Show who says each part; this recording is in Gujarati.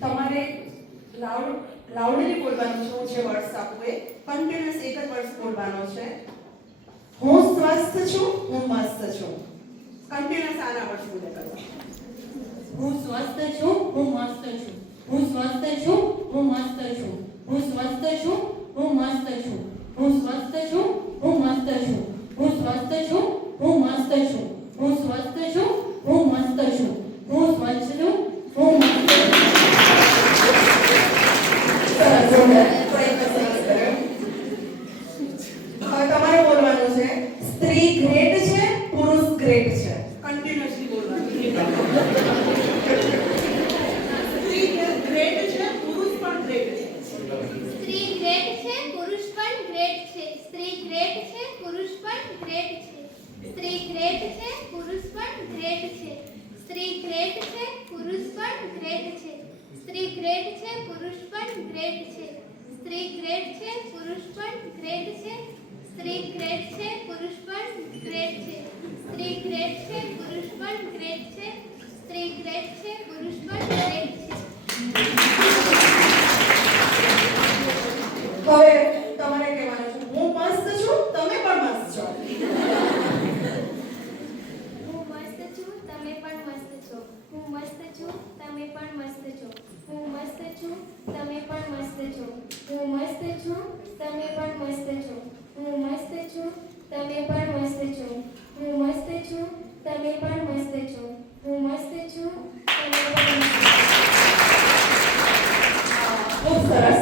Speaker 1: તમારે લાઉડ લાઉડલી બોલવાનું છે જે વર્ડ્સ આપું એ કન્ટિન્યુઅસ એક જ વર્ડ્સ બોલવાનો છે. હું સ્વસ્થ છું, હું મસ્ત છું. કન્ટિન્યુઅસ આના વર્ડ્સ બોલે
Speaker 2: હું સ્વસ્થ છું, હું મસ્ત છું. હું સ્વસ્થ છું, હું મસ્ત
Speaker 1: તમારે બોલવાનું છે સ્ત્રી ગ્રેટ છે પુરુષ ગ્રેટ છે કન્ટિન્યુઅસલી બોલવાનું સ્ત્રી ગ્રેટ છે પુરુષ પણ ગ્રેટ છે
Speaker 3: સ્ત્રી ગ્રેટ છે, પુરુષ પણ ગ્રેટ છે. સ્ત્રી ગ્રેટ છે, પુરુષ પણ ગ્રેટ છે. સ્ત્રી ગ્રેટ છે, પુરુષ પણ ગ્રેટ છે. સ્ત્રી ગ્રેટ છે, પુરુષ પણ ગ્રેટ છે. છું તમે પણ મસ્ત છો. હું મસ્ત છું તમે પણ ખૂબ સરસ.